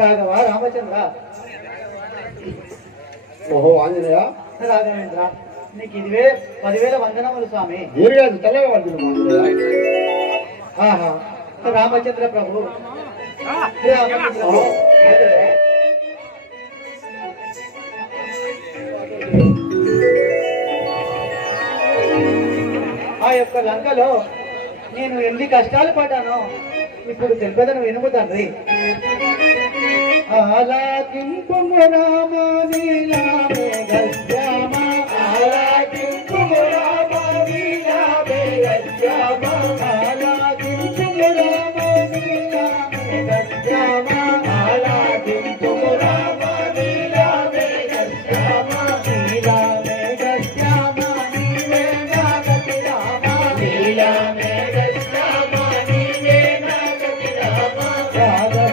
రాఘవ రామచంద్ర ఓహో ఆంజనేయ రాఘవేంద్ర నీకు ఇదివే 10,000 వందనములు స్వామి. ఆహా రామచంద్ర ప్రభు ఆ యొక్క లంకలో నేను ఎన్ని కష్టాలు పడ్డానో ఇప్పుడు తెలిపేదను వినుము తండ్రి. ఆలాకింపుము రామ నీలా మేఘశ్యామ ఆలాకింపుము రామ నీలా మేఘశ్యామ ఆలాకింపుము రామ నీలా మేఘశ్యామ ఆలాకింపుము రామ నీలా మేఘశ్యామ నీలా మేఘశ్యామ నీవే నాగతి రామ నీలా మేఘశ్యామ నీవే నాగతి రామ రాఘవ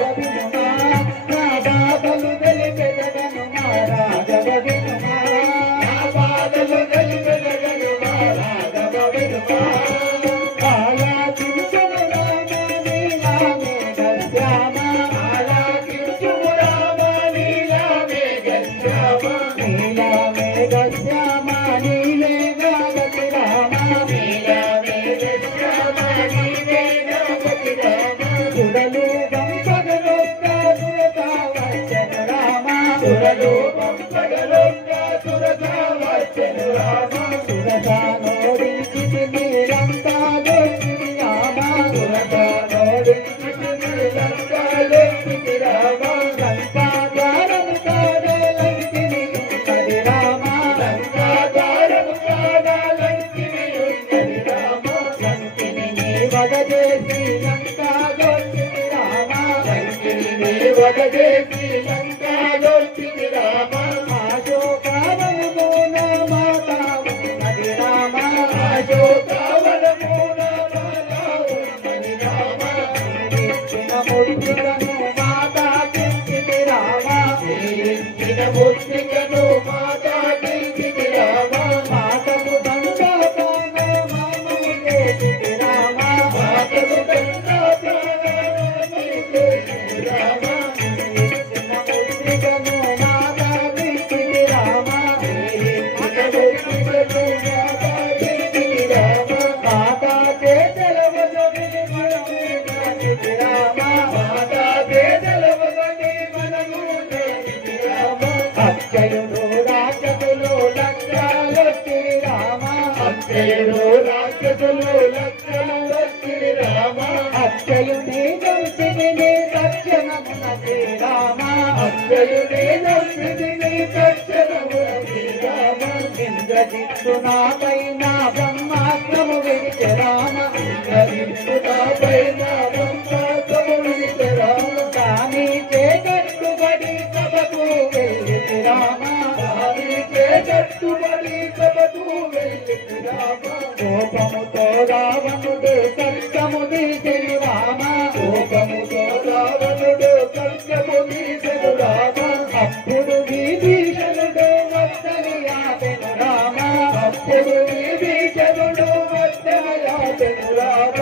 ఇంద్రజిత్తునాపైన బ్రహ్మాస్త్రము విడిచె రామ ఇంద్రజిత్తునాపైన బ్రహ్మాస్త్రము విడిచె రామ దాని చేకట్టుబడి సభకు వెళ్ళితి రామ దాని చేకట్టుబడి సభకు వెళ్ళితి రామ కోపముతో రావణుడు సత్యము తీసెను రామ కోపముతో రావణుడు సత్యము తీసెను రామ అప్పుడు విభీషణుడు వద్దని ఆపెను రామ అప్పుడు విభీషణుడు వద్దని ఆపెను రామ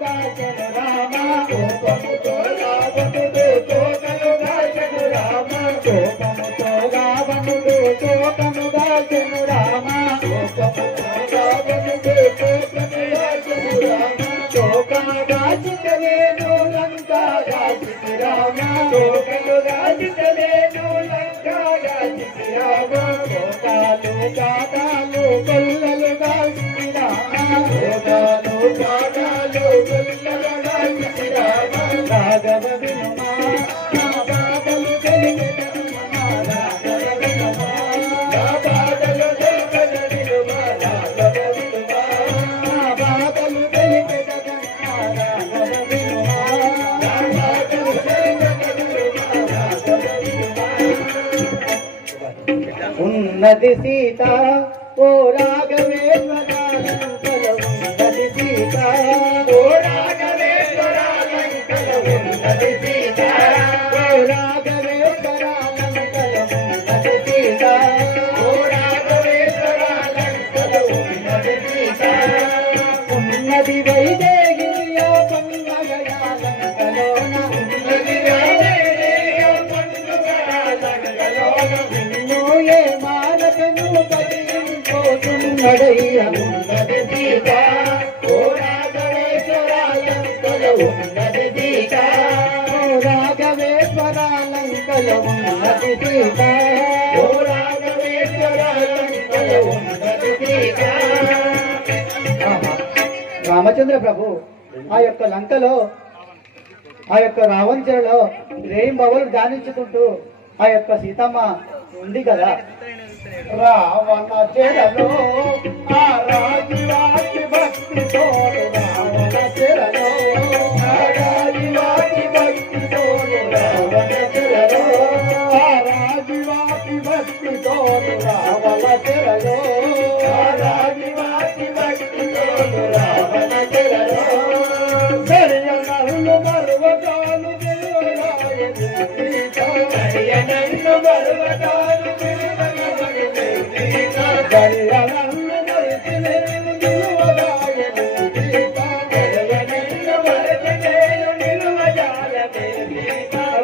దాచెను రామ కోపముతో రావణుడు తోకను దాచెను రామ కోపముతో రావణుడు తోకను దాచెను రామ కోపముతో రావణుడు తోకను దాచెను రామ తోకను దాచితలేను లంకా దాచితి రామ తోకను దాచితలేను లంకా దాచితి రామ తోకాలు కాటాలు కొల్లలు దాచితి రామ తోకాలు కాటాలు కొల్లలు దాచితి రామ రాఘవ వినుమా నా బాధలు తెలియదనుమా రాఘవ వినుమా నా బాధలు తెలియదనుమా రాఘవ వినుమా నా బాధలు తెలియదనుమా రాఘవ వినుమా నా బాధలు తెలియదనుమా రాఘవ వినుమా ఉన్నది సీత ఓ రాఘవేశ్వర లంకల ఉన్నది సీత ఓ రాఘవేశ్వర లంకల ఉన్నది సీత ఓ రాఘవేశ్వర లంకల ఉన్నది సీత ఓ రాఘవేశ్వర లంకల ఉన్నది సీత ఉన్నది వైదేహియ పండుగయా లంకలోన ఉన్నది వైదేహియ పండుగయా లంకలోన ఏ మానకను బదిలిపోతున్నడయ్య ఉన్నది సీత ఓ రాఘవేశ్వర లంకల ఉన్నది సీత ఓ రాఘవేశ్వర లంకల ఉన్నది సీత ఓ రాఘవేశ్వర లంకల ఉన్నది సీత రామచంద్ర ప్రభు ఆ యొక్క లంకలో ఆ యొక్క రావంచరలో రేయింబవలు ధ్యానించుకుంటూ ఆ యొక్క సీతమ్మ ఉంది కదా రావణ చెరలో ఆ రాజువాటి భక్తి తోడు రావణ చెరలో ఆ రాజువాటి భక్తి తోడు రావణ చెరలో ఆ రాజువాటి భక్తి తోడు రావణ చెరలో ఆ రాజువాటి భక్తి తోడు రావణ చెరలో నన్ను మరువగాను నన్ను మరువగాను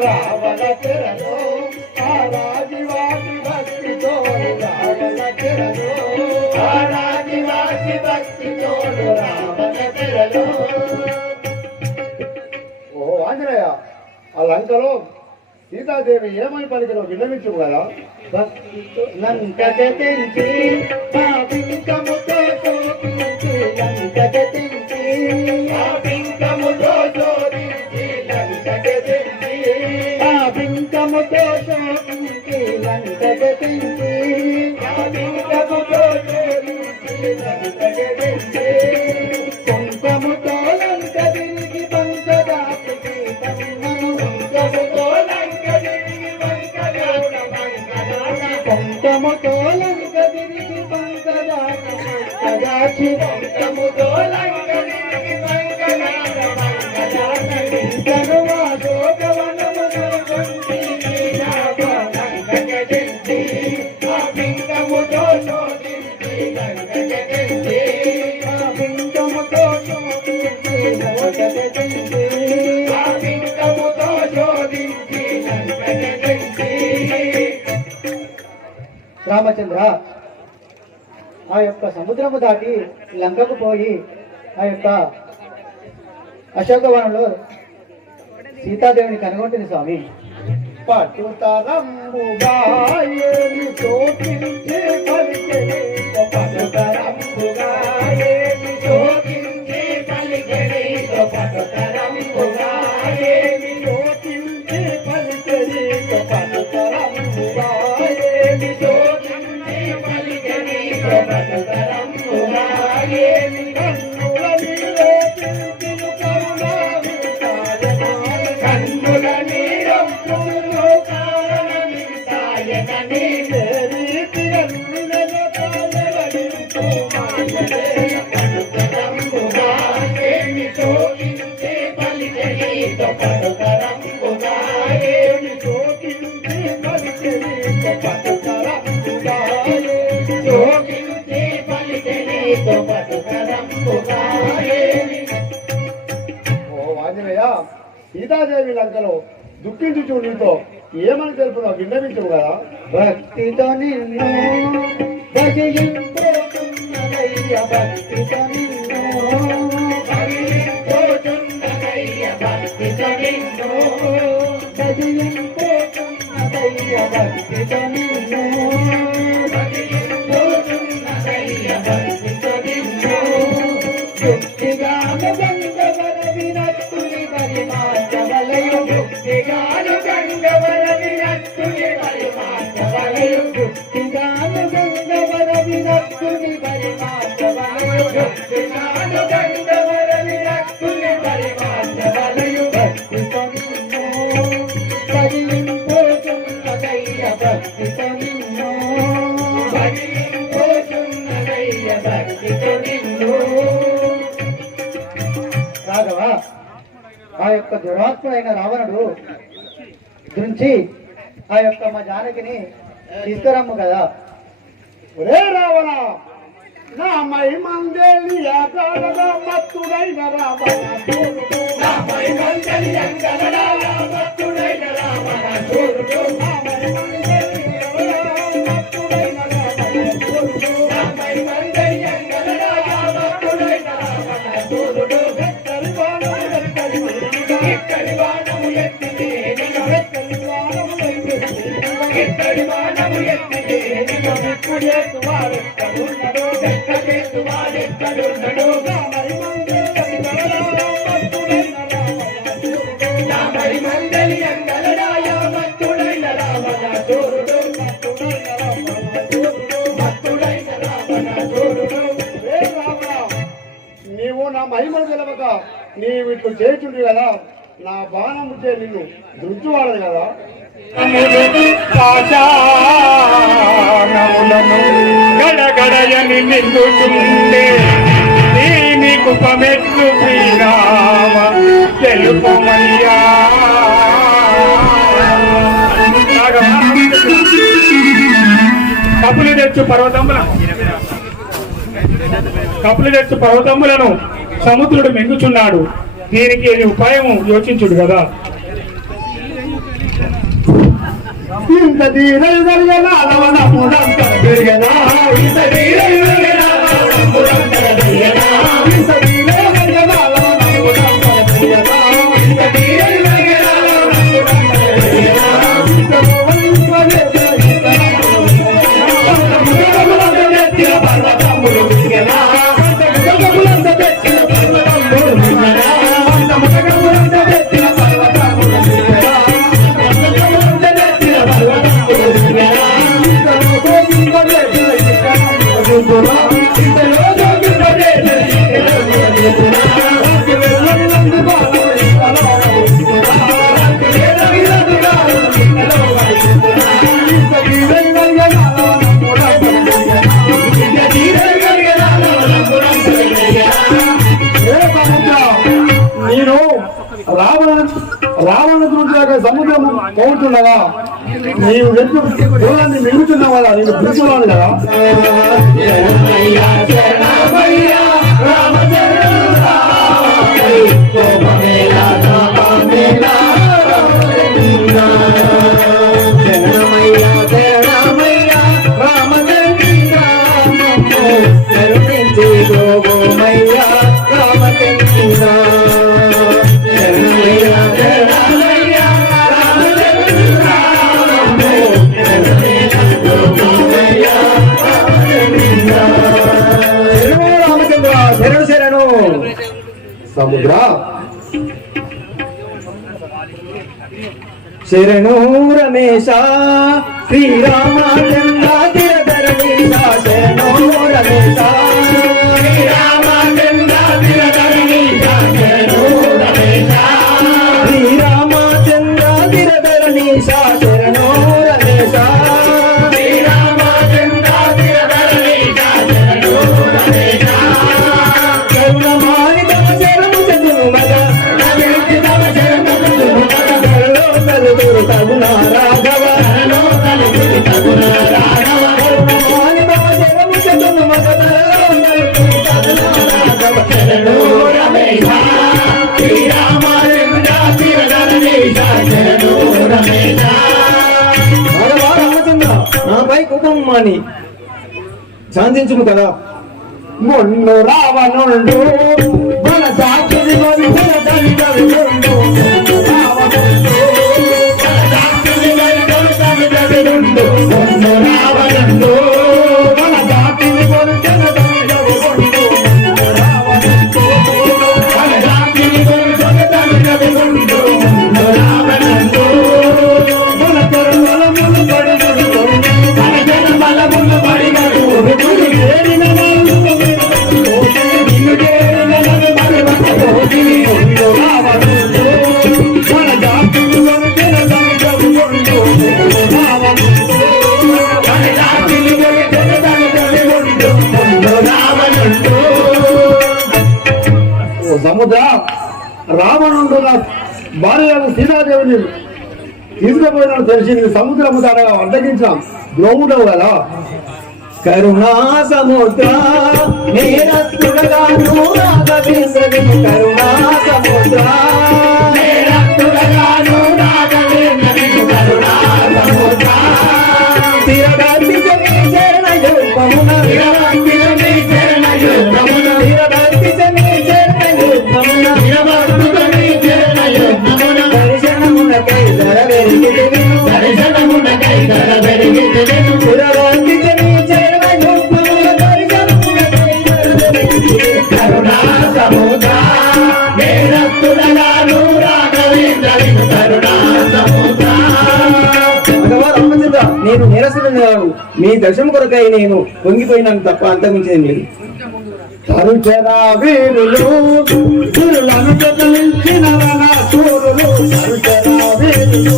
రావణ చెరలో ఆ రాజువాటి భక్తి తోడు రావణ చెరలో ఆ రాజువాటి భక్తి తోడు రావణ చెరలో. ఓ ఆంజనేయ, ఆ లంకలో సీతాదేవి ఏమని పలికినో విన్నవించు కదా. భక్తితో లంక తెంచి పాపింకముతో శోధించి లంక తెంచి పాపింకముతో శోధించి లంక తెంచి పాపింకముతో శోధించి లంక తెంచి పాపింకముతో శోధించి లంక తెంచి కుంకముతో లంక తిరిగి పంచదాతికి తమ్మను కుంకముతో లంక తిరిగి పంచముతో లంక తిరిగి పంచదాచి పంచముతో లంక తిరిగి పంచను వాదోగవనమునంటి లంకటి ఆ పింకముతో శోధించి లంకటి ఆ పింకముతో శోధించి లంకటి ఆ పింకముతో శోధించి లంకటి. రామచంద్ర ఆ యొక్క సముద్రము దాటి లంకకు పోయి ఆ యొక్క అశోకవనంలో సీతాదేవిని కనుగొంటుంది స్వామి. పట్టుతరంబుగాయేమి శోకించి పలికెనే పట్టుతరంబుగాయేమి శోకించి పలికెనే పట్టుతరంబుగాయేమి శోకించి పలికెనే పట్టుతరంబుగాయేమి శోకించి పలికెనే పట్టుతరంబుగాయేమి కన్నుల నీరే తిరుతిరు కరుణావితాయనాయ కన్నుల నీరంపును కారణమితాయనని రీతిరన్నులలో కాయవడింపు మాయనే పట్టుతరంబుగాయేమి శోకించి పలికెనే పట్టుతరంబుగాయేమి శోకించి పలికెనే పట్టుతరంబుగాయేమి శోకించి పలికెనే పట్టుతరంబుగాయేమి. సీతాదేవి లంకలో దుఃఖించుచు నీతో ఏమని తెలుపునో విన్నవించవు కదా. భక్తితో నిన్ను భజించుచున్నదయ్య, భక్తితో నిన్ను భజించుచున్నదయ్య, భక్తితో నిన్ను భజించుచున్నదయ్య, భక్తితో నిన్ను భజించుచున్నదయ్య, భక్తితో నిన్ను యుక్తిగాను గంగవర విరక్తుని పరిమార్చవలయు, యుక్తిగాను గంగవర విరక్తుని పరిమార్చవలయు, యుక్తిగాను గంగవర విరక్తుని పరిమార్చవలయు, యుక్తిగాను గంగవర విరక్తుని పరిమార్చవలయు, భక్తితో నిన్ను భజించుచున్నదయ్య, భక్తితో నిన్ను భజించుచున్నదయ్య, భక్తితో నిన్ను. రాఘవ, ఆ యొక్క దురాత్ముడైన రావణుడు గురించి ఆ యొక్క మా జానకిని తీసుకురమ్ము కదా. ఒరే రావణ, నా మహిమందేలి మత్తుడైన రావణ, నా మహిమందేలి మత్తుడైన రావణ చూరుడు, నా మహిమందేలి మత్తుడైన రావణ చూరుడు, ఎక్కడి బాణము ఎత్తితే ఎక్కడి బాణము ఎత్తితే వాడెక్కడున్నాడో ఎక్కడేసు వాడెక్కడున్నాడో, నా మరి మందలి అంగళరాయ మత్తుడైన రావణ చూరుడు, మత్తుడైన రావణ చూరుడు. ఏ రావణ, నీవు నా మహిమలు తెలవక నీవు ఇట్లు చేయుచుండి కదా, నా బాణం ఉంటే నిన్ను దృష్టివాడదు కదా. గడగడయని నిందుతుండే నీకు పమెట్లు శ్రీరామ తెలుపమయ్యా. కపులు తెచ్చు పర్వతములను సముద్రుడు మింగుచున్నాడు. దీనికి ఏది ఉపాయం యోచించుడు కదా. ఇంత తీరలు జరిగిన అలవన పుడంతర పెరిగనా, ఇంత తీరలు జరిగిన అలవన పుడంతర పెరిగనా, ఇంత తీరలు జరిగిన అలవన పుడంతర పెరిగనా, ఇంత తీరలు జరిగిన అలవన పుడంతర పెరిగనా, ఇంత మోహనింపనే తెచ్చిన పర్వతములు పెరిగనా, అంత ముఖములంత తెచ్చిన పర్వతములు పెరిగనా, అంత ముఖములంత తెచ్చిన పర్వతములు పెరిగనా, నేను రావణ చూసాక సముద్రం పోతుండగా నీవు వెళ్తూ దూరాన్ని మిగుతున్నావు కదా, నీకు పిలుచున్నాను కదా. సముద్ర శరణు రమేశ శ్రీరామచంద్ర తిరధరణీశ, శరణు రమేశ శ్రీరామచంద్ర తిరధరణీశ, శరణు రమేశ శ్రీరామచంద్ర తిరధరణీశ, శరణు రమేశ శ్రీరామచంద్ర తిరధరణీశ, శరణు రమేశ కరుణమాని తమ శరణు చంద్రుడు మగ నవిలించి తమ శరణు చంద్రుడు మగ కలుగురు తగునా రాఘవ, కలుగురు తగునా రాఘవ, కరుణమాని తమ శరణు చంద్రుడు మగ కలుగురు తగునా రాఘవ, శరణు రమేశ శ్రీరామచంద్ర తిరధరణీశ. అని శాంతించుము కదా. మొన్ను రావణుండు మన జాతిని మన తల్లిదండ్రులు మొన్ను రావణుండు మన జాతిని మన తల్లిదండ్రులు మన జాతిని మన తల్లిదండ్రులు రావణుండు మన కరుణములు పడినడు మన జన్మలములు పడినడు సముద్ర రావణుడు నా భార్య సీతాదేవిని తీసుకుపోయినాడు తెలిసింది. సముద్రము దాని అడ్డగించాం ద్రోవుడవు కదా. కరుణా సముద్ర నేరస్తుడగాను రాఘవేంద్రుని కరుణా సముద్ర నేరస్తుడగాను రాఘవేంద్రుని కరుణా సముద్ర తిరగంతిని చరణ యోగమున తిరగంతిని చరణ యోగమున తిరగంతిని చరణ యోగమున తిరగంతిని చరణ యోగమున దర్శనమునకై ధర వెరిగితిని దర్శనమునకై ధర వెరిగితిని తిరగంతిని చరణ యోగమున దర్శనమునకై ధర వెరిగితిని కరుణా సముద్ర నేరస్తుడగాను రాఘవేంద్రుని కరుణా సముద్ర. నేను నిరసనను మీ దర్శనం కొరకై నేను పొంగిపోయినాను తప్ప అంతమించేది లేదు. తరుచరా వీరులు వీరులను బెదిరించిన నా సూరులు తరుచరా వీరులు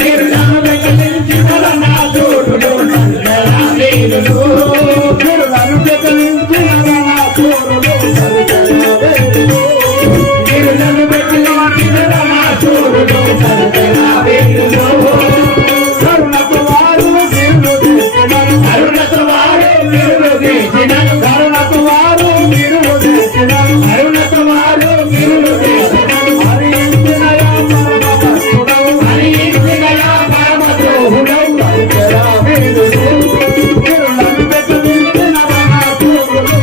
వీరులను బెదిరించిన నా సూరులు తరుచరా వీరులు వీరులను బెదిరించిన నా సూరులు తరుచరా వీరులు వీరులను బెదిరించిన నా సూరులు తరుచరా వీరులు కరుణకు వారు వీరులు చేసినారు కరుణకు వారు వీరులు చేసినారు కరుణకు వారు వీరులు చేసినారు కరుణకు వారు వీరులు చేసినారు హరించినయా పరమభక్తుడవు హరించినయా పరమద్రోహుడవు తరుచరా వీరులు వీరులను బెదిరించిన నా సూరులు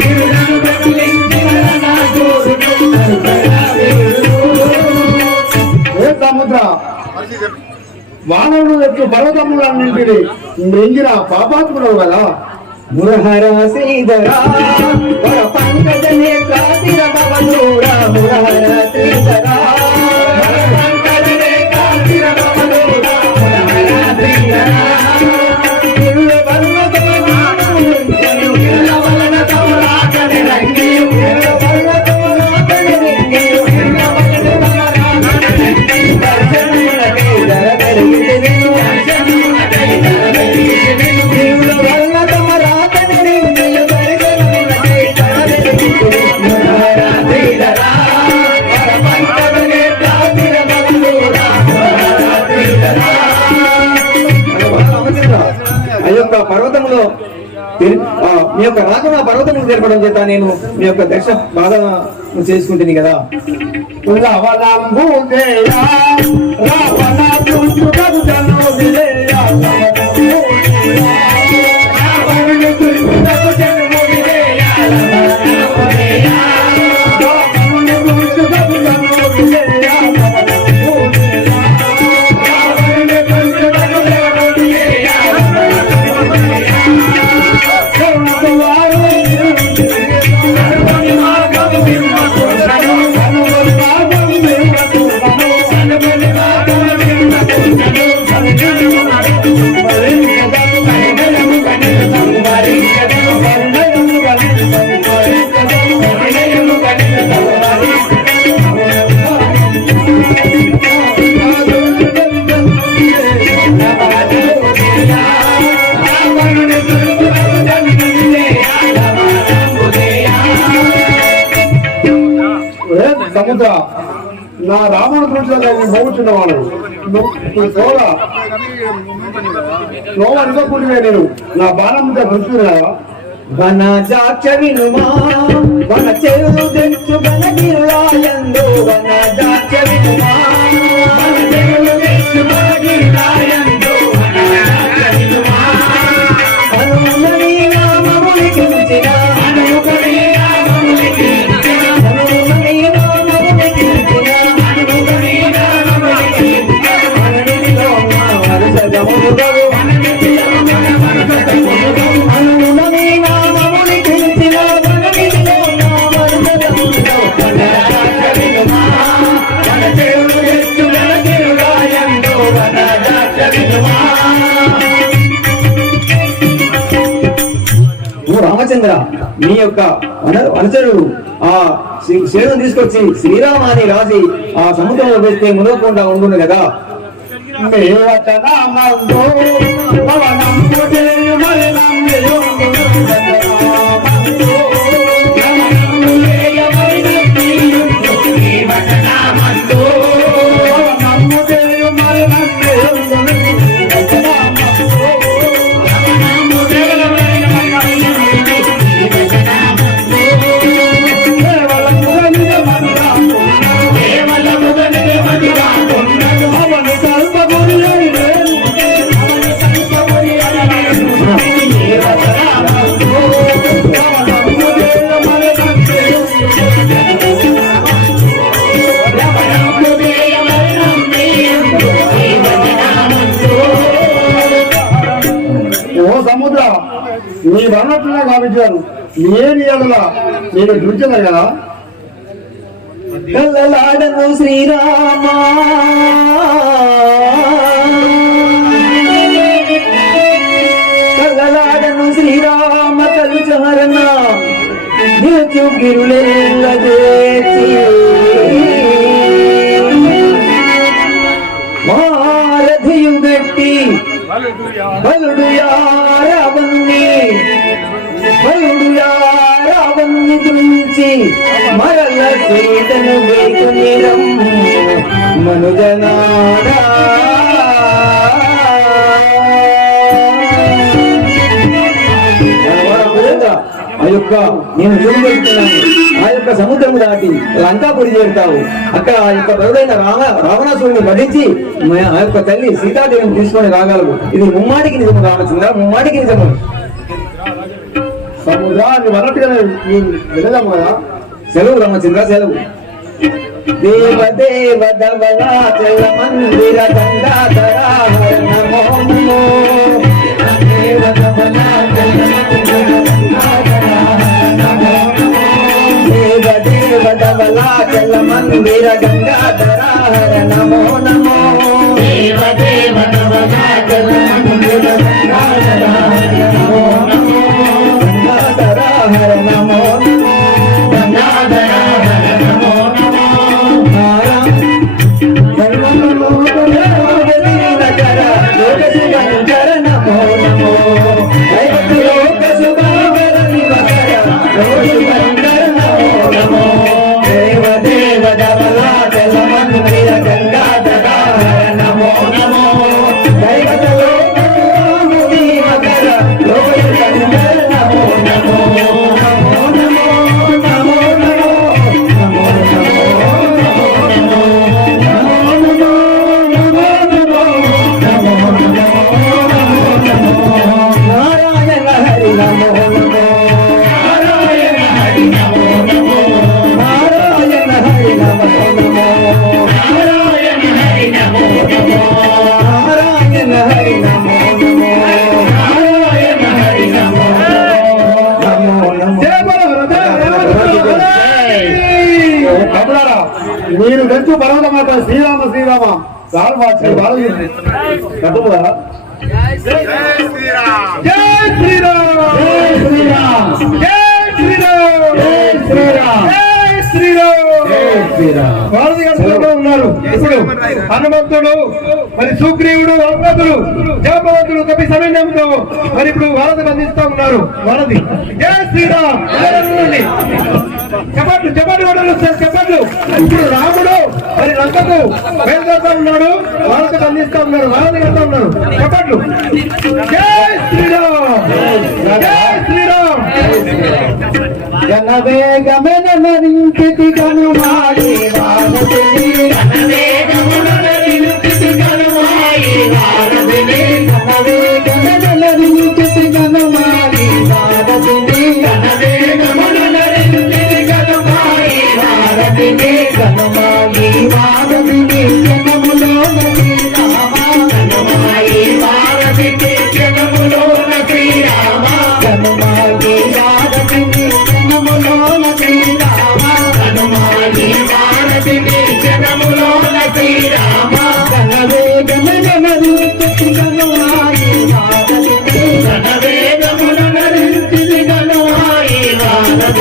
వీరులను బెదిరించిన నా సూరులు తరుచరా వీరులు. ఏ సముద్ర వానరుడు ఎట్లు పర్వతములన్నింటిని మృంగిన పాపాత్ముడవు కదా. మురహర శ్రీధరా వర పంకజ నేత్ర తిర భవదూర మురహర శ్రీధరా వర పంకజ నేత్ర తిర భవదూర మురహర శ్రీధరా ఇల్ల వల్ల తమరాకని ఇల్ల వల్ల తమరాకని రంగియు ఇల్ల వల్ల తమరాకని రంగియు ఇల్ల వల్ల తమరాకని రంగియు దర్శనమునకై ధర వెరిగితిని దర్శనమునకై ధర వెరిగితిని ఇల్ల వల్ల తమరాకని రంగియు దర్శనమునకై ధర వెరిగితిని మురహర శ్రీధరా వర పంకజ నేత్ర తిర భవదూర మురహర శ్రీధరా. ఆ యొక్క పర్వతములో మీ యొక్క రాజు ఆ పర్వతములు తెరపడం చేత నేను మీ యొక్క దర్శ బాధ చేసుకుంటుంది కదా. లవణంబుదేయా రావణ దుష్టుడను విలేయా లవణంబుదేయా రావణుని దుష్టుడను విలేయా లవణంబుదేయా రావణుని దుష్టుడను విలేయా లవణంబుదేయా రావణుని దుష్టుడను విలేయా లవణంబుదేయా కరుణకు వారు కరుణని మార్గము విమ్మకులను కనుగొని మార్గము విమ్మకులను కనుగొని మార్గము విమ్మకులను కనుగొని మార్గము వరించదను కనుగొనము కనుగొనము వరించదను కరుణయము వరించదను వరించదను కరుణయము కనుగొనము సముద్ర నా రావణ దృష్టిలో మోగుచున్నవాడు ఇవ్వకుంటే నేను నా బాణం మీద దృష్టి వన జాక్ష వినుమా వన చెరువు తెచ్చు వన గిరాయందు వన జాక్ష వినుమా వన చెరువు తెచ్చు వన గిరాయందు వన యొక్క అనుచరుడు ఆ శేను తీసుకొచ్చి శ్రీరామ అని రాసి ఆ సముద్రంలో వేస్తే మునగకుండా ఉండును కదా. నీ వర్ణట్లుగా భావించారు నేను ఎడలా నేను చూచాను కదా. కల్లలాడను శ్రీరామ కల్లలాడను శ్రీరామ కలుచహరణ గిరులేచి మారధియు గట్టి బలుడు యారవన్ని గురించి మరల సీతను వేకునిరం మనుజనాడా. ఆ యొక్క నేను చూపెడుతున్నాను ఆ యొక్క సముద్రము దాటి లంకాపురి చేరుతావు. అక్కడ ఆ యొక్క బరుడైన రావణాసురుని వధించి ఆ యొక్క తల్లి సీతాదేవిని తీసుకొని రాగలవు. ఇది ముమ్మాటికి నిజము రామచంద్ర, ముమ్మాటికి నిజము. సముద్రాన్ని వరట్టుగా వెళ్ళదాము కదా. సెలవు రామచంద్ర, సెలవు. దేవదేవ ధవళాచల మందిర గంగాధరా నమో నమో. దేవ ధవళాచల మందిర గంగాధరా నమో నమో. దేవ ధవళాచల మందిర గంగాధరా నమో నమో. దేవ ధవళాచల మందిర గంగాధరా నమో నమో. గంగాధరా నమో నమో. గంగాధరా నమో నమో. మీరు గంచు పర్వత మాట శ్రీరామ శ్రీరామ కట్టుగా జై శ్రీరామ్, జై శ్రీరామ్, జై శ్రీరామ్, జై శ్రీరామ్, జై శ్రీరామ్. భారతి గారు ఉన్నారు. ఇప్పుడు హనుమంతుడు, మరి సుగ్రీవుడు, అగ్రతుడు, జాంబవంతుడు కవి సమన్వయంతో మరి ఇప్పుడు వారధిని అందిస్తా ఉన్నారు. వారధి జై శ్రీరామ్ చెప్పట్లు చెప్పట్లు కొట్టాలి సార్, చెప్పట్లు. ఇప్పుడు రాముడు మరి లంకకు బయలుదేరుతా ఉన్నాడు, వారధిని అందిస్తా ఉన్నారు, వారధి కడతా ఉన్నారు. చెప్పట్లు జై శ్రీరామ్, జై శ్రీరామ్. జనవేగమెన నరించితి కనుమాడి వారధిని, జనవేగమెన నరించితి కనుమాడి వారధిని, జనవేగమెన నరించితి కనుమాడి వారధిని, జనవేగమెన నరించితి కనుమాడి వారధిని, కనుమాడి వారధిని జనములోన శ్రీరామ, కనుమాడి వారధిని జనములోన శ్రీరామ, కనుమాడి వారధిని జనములోన శ్రీరామ, కనుమాడి వారధిని జనములోన శ్రీరామ, కనవేగమున నరించితి కనుమాడి వారధిని, కనవేగమున నరించితి కనుమాడి వారధిని.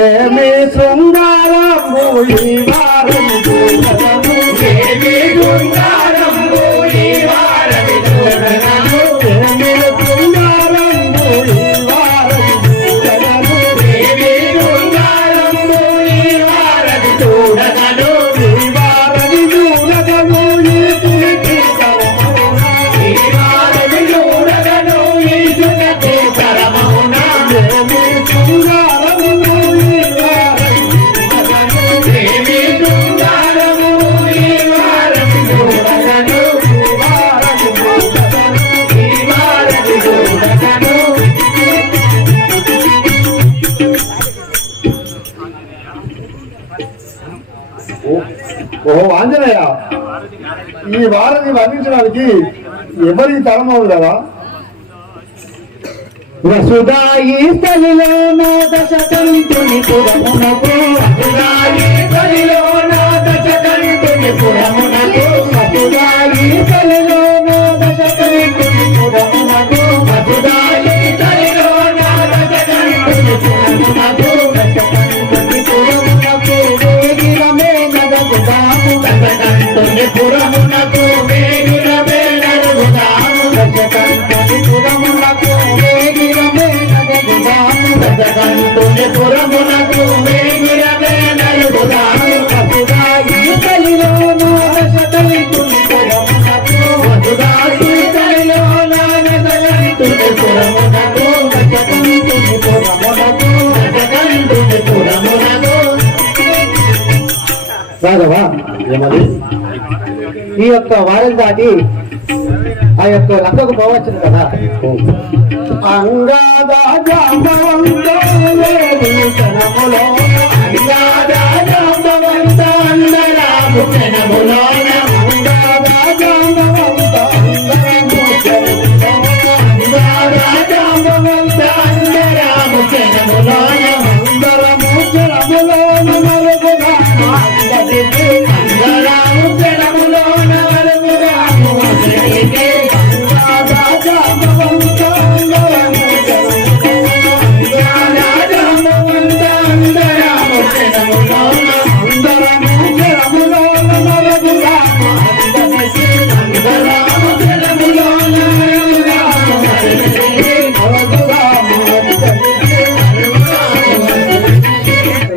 ఏమి శృంగారము ఈ వారని చూడగను ఏమి శృంగారము ఈ వారని చూడగను ఏమి శృంగారము ఈ వారని చూడగను ఏమి శృంగారము ఈ వారని చూడగను ఈ వారని చూడగను ఈ పులికి కరమౌనా ఈ వారని చూడగను ఈ సుగతి పరమౌనా ఏమి శృంగారము ఈ వారని చూడగను ఏమి శృంగారము ఈ వారని చూడగను ఈ వారని చూడగను ఈ వారని చూడగను ఓ ఆంజనేయ, ఈ వారిని వర్ణించడానికి ఎవరి తరమవు కదా? వసుదాయి స్థలిలోన దశకంతుని పురమునకు వసుదాయి స్థలిలోన దశకంతుని పురమునకు వసుదాయి స్థలిలోన దశకంతుని పురమునకు వసుదాయి స్థలిలోన దశకంతుని పురమునకు దశకంతుని పురమునకు వేగిరమే నగగుదాము దశకంతుని పురమునకు వేగిరమే నడుగుదాము దశకంతుని పురమునకు వేగిరమే నగగుదాము దశకంతుని పురమునకు వేగిరమే నడుగుదాము వసుదాయి స్థలిలోన దశకంతుని పురమునకు వసుదాయి స్థలిలోన దశకంతుని పురమునకు దశకంతుని పురమునకు దశకంతుని పురమునకు రాఘవా, ఏమది? ఈ యొక్క వారం దాటి ఆ యొక్క లంకకు పోవచ్చును కదా. అంగాదా జాంబవంతో వేదనములో అంగాదా జాంబవంత అందరాము జనములోన అంగాదా జాంబవంత అంగాదా జాంబవంత అందరాము జనములోన అందరము జనములోన నలుగుదాము అందరికీ అందరాము జనములోన వరముదాము అందరికీ అంగాదా జాంబవంత అందరము జనములోన అంగాదా జాంబవంత అందరాము జనములోన అందరము జనములోన నలుగుదాము అందరికీ అందరాము జనములోన వరముదాము అందరికీ నలుగుదాము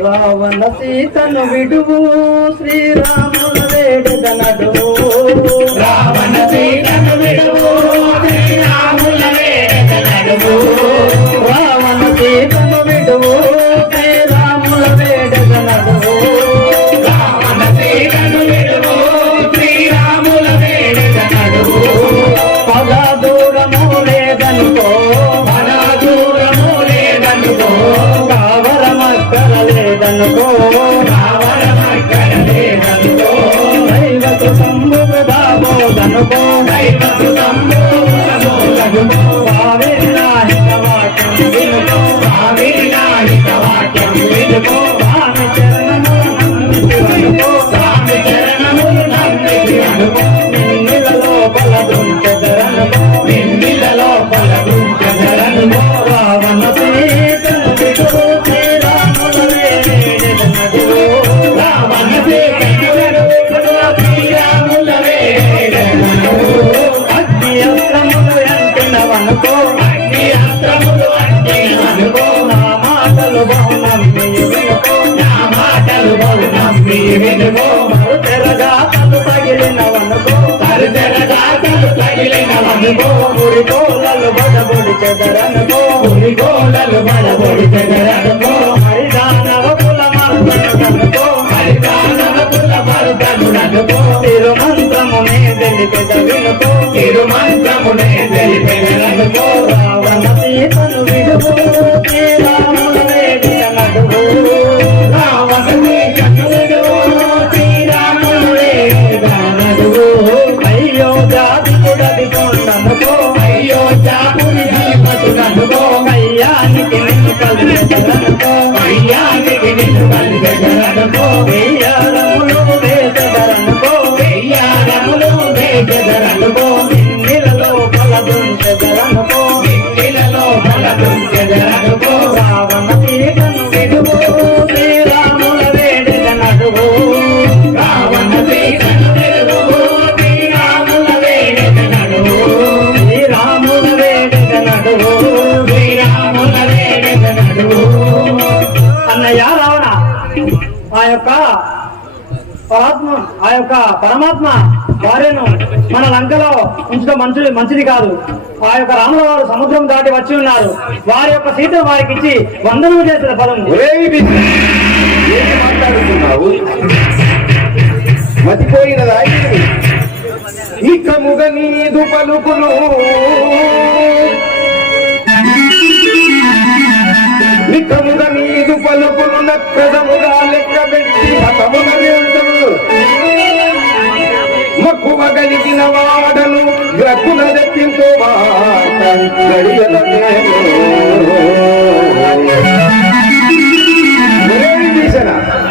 రావణ సీతను విడువు శ్రీరాముల వేడుదనడు రావణ సీతను విడువు శ్రీరాముల వేడక నడువు రావణ సీతను విడువు శ్రీరాముల వేడుదనడు రావణ సీతను విడువు శ్రీరాముల వేడక నడువు పద దూరము లేదనుకో మన దూరము లేదనుకో కావరమక్కర లేదనుకో రావణమక్కడ లేదనుకో దైవకు సంబుదాబోదనుకో దైవకు సంబోధమోదనుకో భావినాహిత వాక్యం వినుకో భావినాహిక వాక్యం వినుకో స్వామి చరణము నమ్మితివనుకో స్వామి చరణములు నమ్మితి అనుకో నిన్నిల లోపల దుంచెదరనుకో నిన్నిల లోపల గుంచెదరనుకో రావణ సీతను విడువు శ్రీరాముల వేడుదనడు రావణ సీతను విడువు శ్రీరాముల వేడక అగ్ని అస్త్రములు ఎంటినవనుకో అగ్ని అస్త్రములు అంటినవనుకో నా మాటలు బహునమ్మియు వినుకో నా మాటలు బహు నమ్మి వినుకో తెరగాతలు తగిలినవనుకో తరుతరగాతలు తగిలినవనుకో మురికోలలు బడబొడి చెదరనుకో ఉరిగోడలు బడబొడి చెదరనుకో హరిదానవ కులమర్దనుకో హరిదానవ కుల భరతముననుకో తిరుమంత్రమునే తెలిపెద వినుకో తిరుమంత్రమునే తెలిపెదరనుకో రావణ సీతను విడువు శ్రీరాముల వేదిక నడువు రావణ సీతను విడువు శ్రీరాముల వేడక నడువు అయ్యో జాతి కుడది కొండనుకో అయ్యో చాపురి దీపతుననుకో అయ్యానికి నిన్ను కలిసెదరనుకో అయ్యానికి నిన్ను కలిగెదరనుకో వెయ్యారములు వేసెదరనుకో వెయ్యారములు వేగెదరనుకో నిన్నిల లోపల దుంచెదరనుకో నిన్నిల లోపల దుంచెదరనుకో రావణ సీతను విడువు పరమాత్మ భార్యను మన లంకలో ఉంచడం మంచిది కాదు. ఆ యొక్క రాముల వారు సముద్రం దాటి వచ్చి ఉన్నారు. వారి యొక్క సీతను వారికి ఇచ్చి వందనము చేసిన ఫలం. మాట్లాడుతున్నావు మతిపోయినదా? ఇకముగ నీదు పలుకులు నికముగ నీదు పలుకులు నక్కదముగా లెక్క పెట్టి హతముగ నిందులు మక్కువ కలిగిన వాడను గ్రక్కున దక్కింతో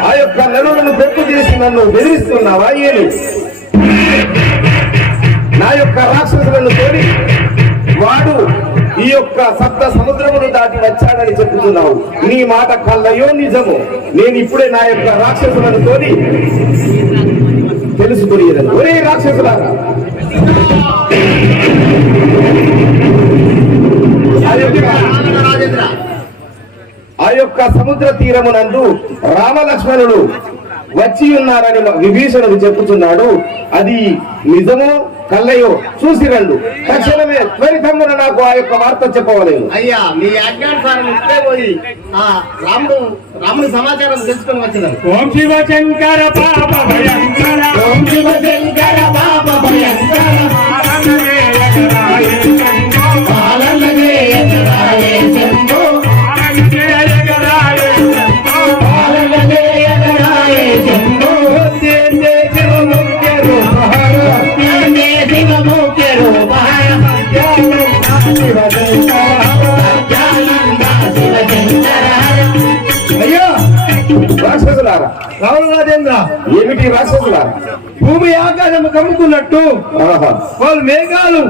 ఆ యొక్క నరులను పెట్టు చేసి నన్ను బెదిరిస్తున్నావా? ఏమి నా యొక్క రాక్షసులను తోడి వాడు ఈ యొక్క సప్త సముద్రమును దాటి వచ్చాడని చెప్తున్నావు. నీ మాట కళ్ళయో నిజము? నేను ఇప్పుడే నా యొక్క రాక్షసులను తోడి తెలుసుకునేదని. ఒరే రాక్షసులారా, ఆ యొక్క సముద్ర తీరమునందు రామలక్ష్మణుడు వచ్చి ఉన్నారని విభీషణుడు చెప్పుతున్నాడు. అది నిజమో కళ్ళయో చూసి రండు. తక్షణమే త్వరితమున నాకు ఆ యొక్క వార్త చెప్పవలేదు. అయ్యా, మీ ఆజ్ఞానుసారం ఇప్పుడే పోయి ఆ రాముని సమాచారం తెలుసుకొని వచ్చినాను. ఓం శివ శంకర పాప భయంకర, ఓం శివ శంకర పాప భయంకర, రాక్షసులారా, రావణ రాజేంద్ర, ఏమిటి రాక్షసులారా? భూమి ఆకాశం కమ్ముకున్నట్టు వాళ్ళు మేఘాలు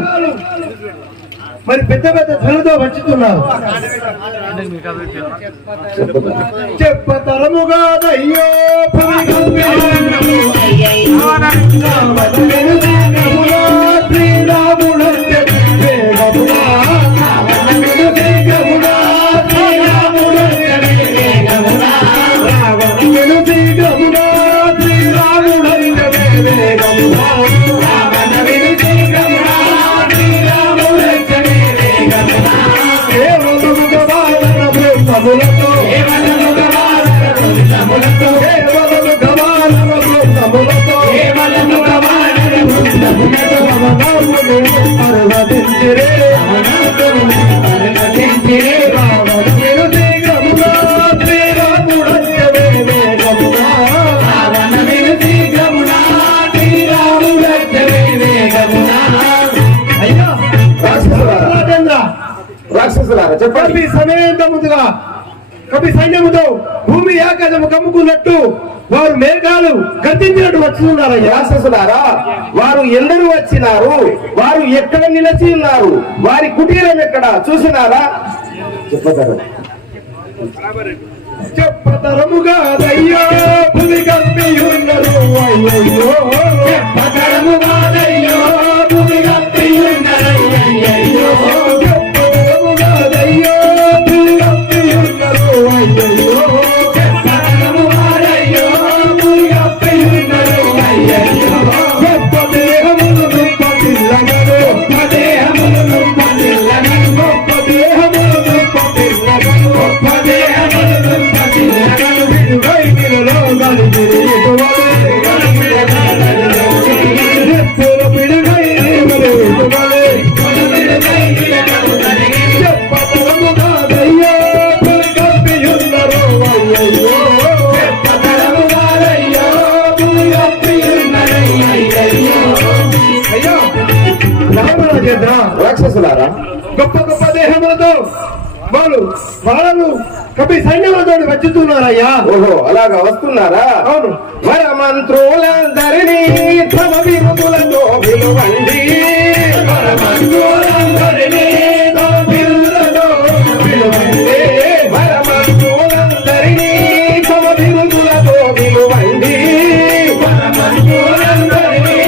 మరి పెద్ద పెద్ద ధ్వనితో వచ్చుతున్నారు. చెప్పతరముగా దయ్యో రాక్షసులారా చెప్పండి. సమేతముగా కవి సైన్యముతో భూమి ఆకాశము కమ్ముకున్నట్టు వారు మేఘాలు గర్జించినట్టు వస్తున్నారు. రాక్షసులారా, వారు ఎందరూ వచ్చినారు? వారు ఎక్కడ నిలిచి ఉన్నారు? వారి కుటీరం ఎక్కడ చూసినారా? చెప్పతారు. చెప్పతరముగా దయ్యో భూమి కమ్మియున్నరు, అయ్యయ్యో చెప్పతరముగా దయ్యో భూమి కమ్మియున్నరు, అయ్యయ్యో చెప్పతరముగా దయ్యో భూమి కమ్మియున్నరు, అయ్యయ్యో చెప్పతరముగా దయ్యో భూమి కమ్మియున్నరు, అయ్యయ్యో గొప్పదేహములు గొప్పదిల్లగను, గొప్పదేహములు గొప్పదిల్లగను, గొప్పదేహములు గొప్పదిల్లగను, గొప్పదేహములు గొప్పదిల్లగను, విడుగైకిలలో గలిగిరి ఇటువలే ఎప్పుడు విడుగై ఇటువలే చెప్పతరముగా దయ్యో భూమి కమ్మియున్నరు, అయ్యయ్యో చెప్పతరముగా దయ్యో భూమి కమ్మియున్నరు, అయ్యయ్యో. అయ్యో రామరాజేంద్ర, రాక్షసులారా, గొప్ప గొప్ప దేహములతో వాళ్ళను కవి సైన్యములతో వచ్చుతున్నారయ్యా. ఓహో, అలాగా వస్తున్నారా? అవును. వరమంత్రులందరినీ తమ విరుదులతో పిలువండి, వరమంత్రులందరినీ తమ విరుదులతో పిలువండి, వరమంత్రులందరినీ తమ విరుదులతో పిలువండి, వరమంత్రులందరినీ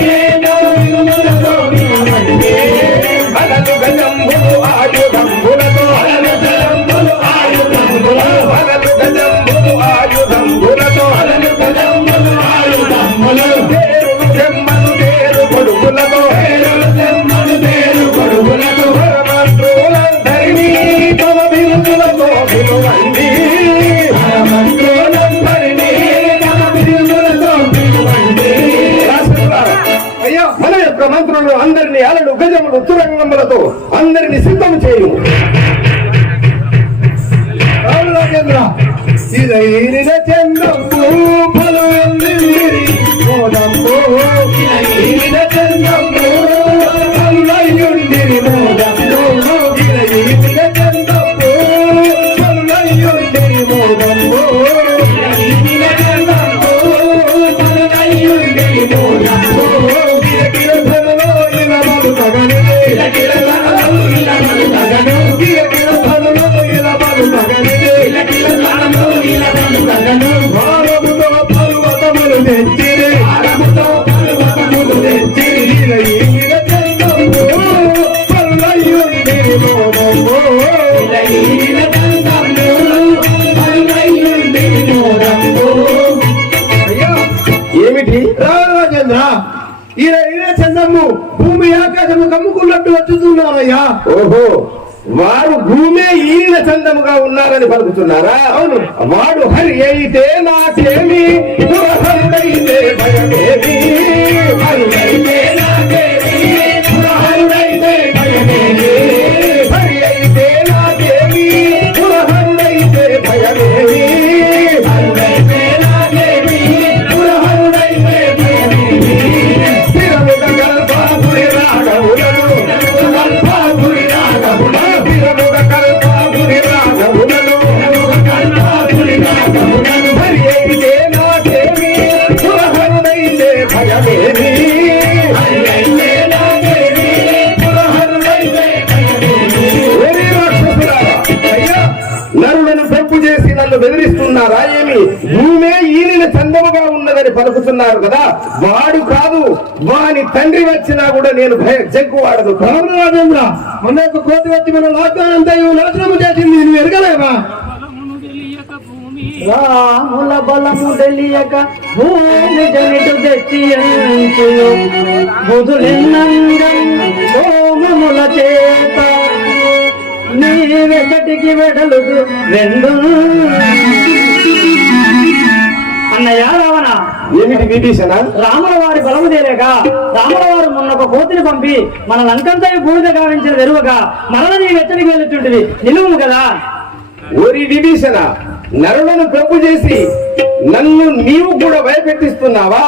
తమ విరుదులతో పిలువండి, అలలు గజంబులు ఆయుధంబులతో, అలలు గజంబులు ఆయుధంబులతో, అలలు గజంబులు ఆయుధంబులతో, అలలు గజంబులు ఆయుధంబులు, పేరును బ్రహ్మ యొక్క మంత్రులు అందరినీ అలలు గజములు తురంగములతో అందరినీ సిద్ధం చేయు. రాజేంద్ర ఇదైన చంద్రపు పలు మోదంపు ఇదైన చంద్రపు పలులయ్యుండిరి మోదంపు ఇదైన చంద్రపు పలులయ్యుండిరి మోదంపు ఇదైన చంద్రపు పలులయ్యుండిరి మోదంపు గిరగిర ధనలో ఇలమలు తగనే గిరగిర ధనలో ఇలమలు తగనే గిరగిర ధనలో ఇలమలు తగనే భారముతో పర్వతములు తెచ్చిరి భారముతో పర్వతములు తెచ్చిరి ఇలయిన చంద్రము పలులయ్యుండిరి మోదంపు ఇలయిన చంద్రము పలులయ్యుండిరి మోదంపు. అయ్యా ఏమిటి రాజేంద్ర ఇలయిన చంద్రము భూమి ఆకాశము కమ్ముకున్నట్టు వచ్చుతున్నారయ్యా. ఓహో, వారు భూమే ఈయన చందముగా ఉన్నారని పలుకుతున్నారా? అవును. వాడు హరి అయితే నాకేమి, పురహరుడైతే భయమేమి, హరుడైతే నాకేమి, పురహరుడైతే భయమేమి, హరి అయితే నాకేమి, పురహరుడైతే భయమేమి, హరుడైతే నాకేమి, పురహరుడైతే భయమేమి. స్థిరముగ కల్పాపురి రాఘవులను కల్పాపురి రాఘవులను హరి అయితే నాకేమి, పురహరుడైతే భయమేమి, హరి అయితే నాకేమి, పురహరుడైతే భయమేమి. అయ్యా, నరులను పెంపు చేసి నన్ను బెదిరిస్తున్నారా ఏమి? భూమే ఈయన చందముగా ఉన్నదని పలుకుతున్నారు కదా. వాడు కాదు, వాని తండ్రి వచ్చినా కూడా నేను జగ్గువాడదు. రాజేంద్ర మన యొక్క కోతి వచ్చి మన లాక్డౌన్ నాశనము చేసింది, నువ్వు ఎరగలేవా? రాముల బలము తెలియక భూమి జనిటు తెచ్చి బుధులెన్నంగం సోమముల చేత నీవెక్కటికి వెడలుదు రెండు. అన్నయ్య రావణ, ఏమిటి విభీషణ? రాముల వారి బలము తేలేక రాముల వారు మొన్న ఒక కోతిని పంపి మన లంకంతా బూడిద గావించిన వెరువగా మరల నీ వెచ్చడికి వెళ్ళుచుంటివి, నిలువు కదా. ఓరి విభీషణ, నరులను పెంపు చేసి నన్ను నీవు కూడా భయపెట్టిస్తున్నావా?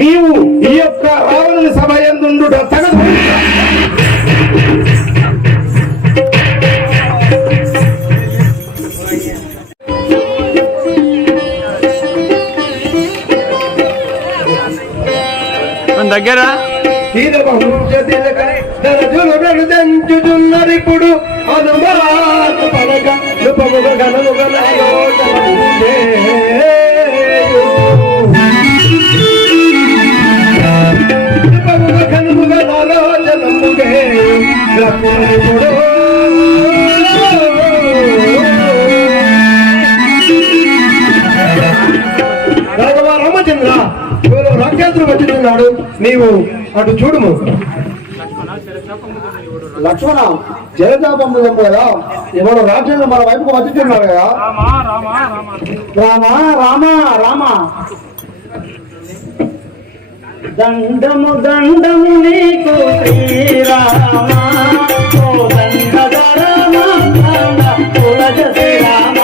నీవు ఈ యొక్క రావణుని సభ యందుండుట తగదు. దగ్గర దంచుచున్నరిప్పుడు అనుమాత పడక నుపముగ గనుగలాలోచనముగే రాఘవ రామచంద్ర, ఎవరో రాక్షసుడు వచ్చుతున్నాడు, నీవు అటు చూడుము. లక్ష్మణ, జలతాపము కదా, ఎవరో రాక్షసుడు మన వైపుకు వచ్చుతున్నాడు కదా. రామ రామ రామ, దండము దండము నీకు శ్రీరామ, ఓ దండ రామ తులజ శ్రీరామ,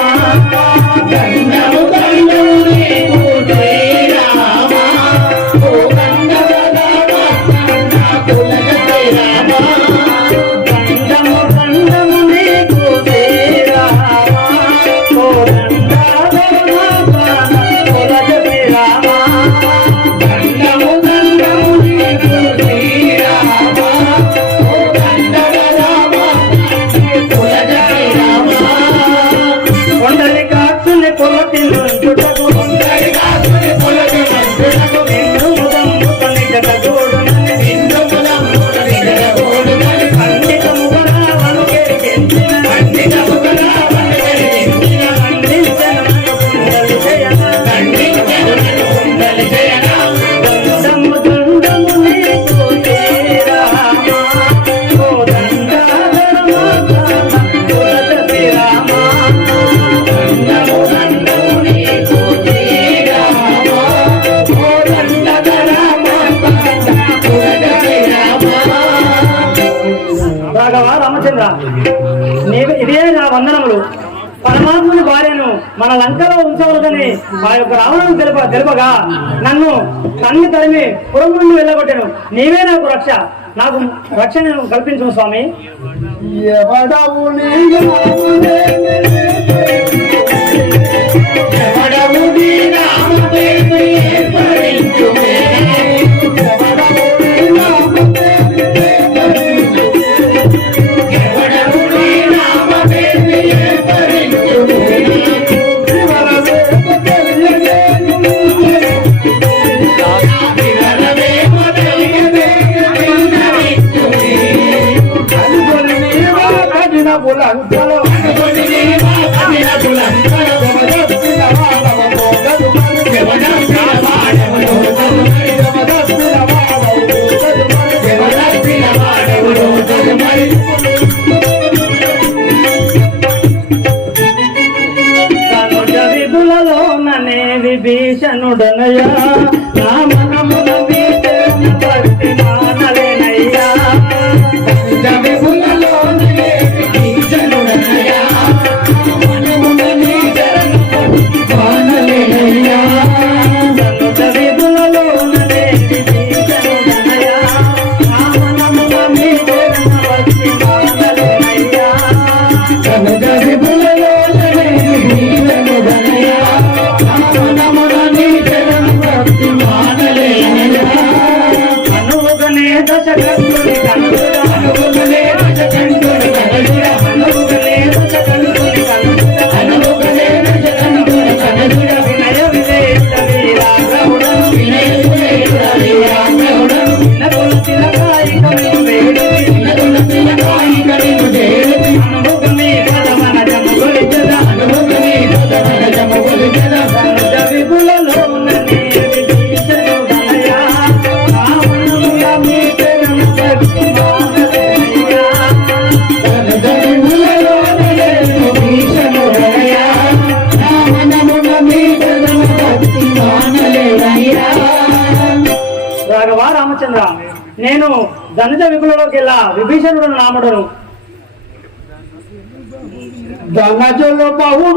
దండము దండము నీకు శ్రీరామ, ఓ దండ రామ తులజ శ్రీరామ, దండము దండము నీకు శ్రీరామ, ఓ దండ రామ తులజ శ్రీరామ, దండము దండము నీకు శ్రీరామ. ఇదే నా వందనములు. పరమాత్ముని భార్యను మన లంకలో ఉంచవలదని ఆ యొక్క రావణుని తెలుపగా నన్ను తన్ని తరిమి పురం నుండి వెళ్ళగొట్టాను. నీవే నాకు రక్ష, నాకు రక్షణ కల్పించు స్వామి. విభీషణుడనయ్యా నా మనమున భక్తి మానలేనయ్యా. రాఘవ రామచంద్ర, నేను ధనుజ విపులలోకి వెళ్ళా విభీషణుడు నామడును. ధనజులు బహు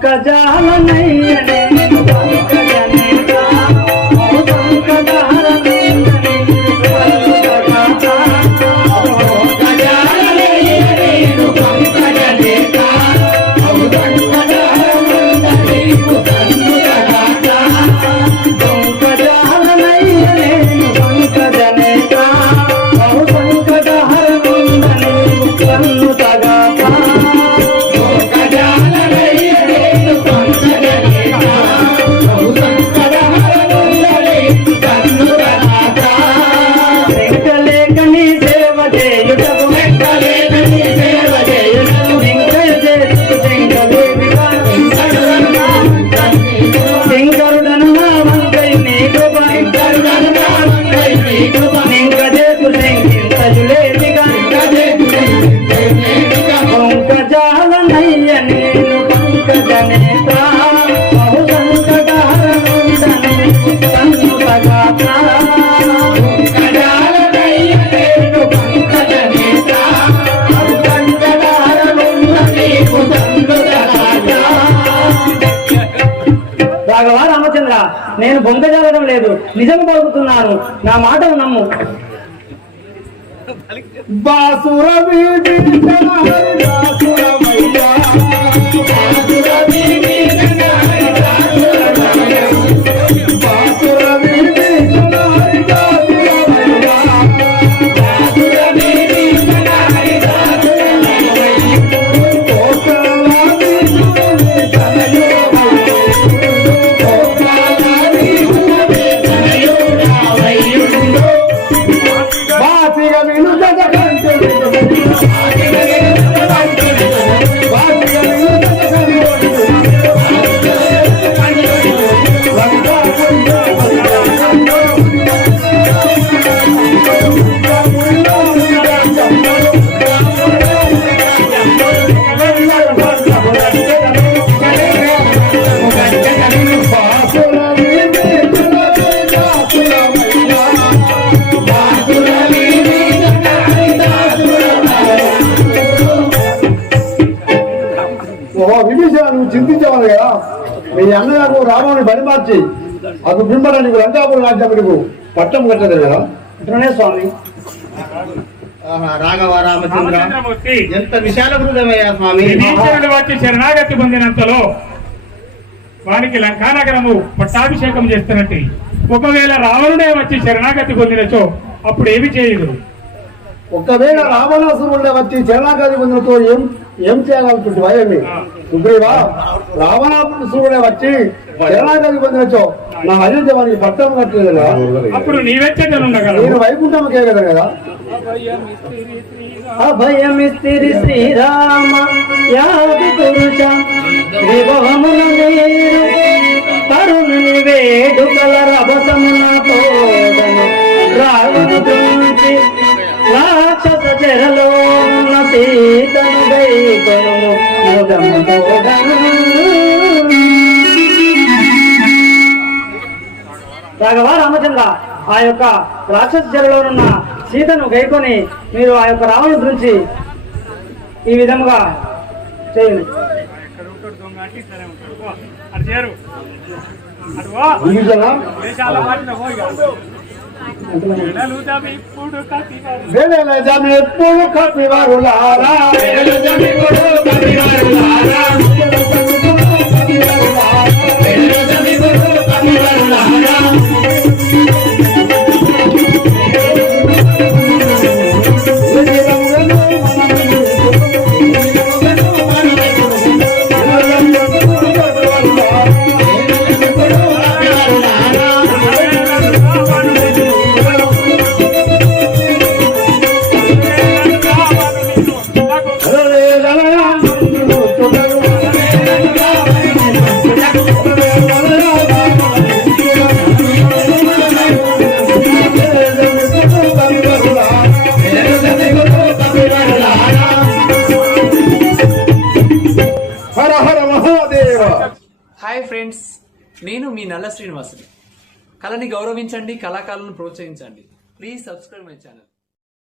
బొంకజాలనయ్యనే Thank you. నేను బొంకజాలడం లేదు, నిజం పలుకుతున్నాను, నా మాటను నమ్ము. నువ్వు చింతించేవాడు కదా, మీ అన్నగారు రాముని బలి మార్చి అది బింబడ నీకు లంకాపురం రాజ్యం నీకు పట్టం కట్టదు కదా. ఇట్లనే స్వామి. రాఘవ రామచంద్ర ఎంత విశాల హృదయమయ్యా స్వామి. విభీషణుడు వచ్చి శరణాగతి పొందినంతలో వానికి లంకానగరము పట్టాభిషేకం చేస్తున్నట్టు, ఒకవేళ రావణుడే వచ్చి శరణాగతి పొందినచో అప్పుడు ఏమి చేయదు. ఒకవేళ రావణాసురుడే వచ్చి శరణాగతి పొందినతో ఏం చేయాలనుకుంటు భయమి సుగ్రీవా? రావణాసురుడే వచ్చి శరణాగతి పొందినచో నా అయోధ్యవానికి పట్టం కట్టలేదు కదా, అప్పుడు నీవెచ్చనుండగలవు. నేను వైకుంఠంకే కదా కదా. అభయమిస్తిరి శ్రీరామ యాది పురుష విభవమున నీరు తరుణుని వేడుకల రభసమున తోడను రావణు తుంచి రాక్షస చెరలో ఉన్న సీతను గైకొను ముదము తోడను. రాఘవ రామచంద్ర, ఆ యొక్క రాక్షస చెరలోనున్న సీతను గైకొని మీరు ఆ యొక్క రావణుడి గురించి ఈ విధముగా చేయండి. ఎప్పుడు కపివారులారా హాయ్ ఫ్రెండ్స్, నేను మీ నల్ల శ్రీనివాసుని. కళని గౌరవించండి, కళాకారులను ప్రోత్సహించండి. Please subscribe my channel.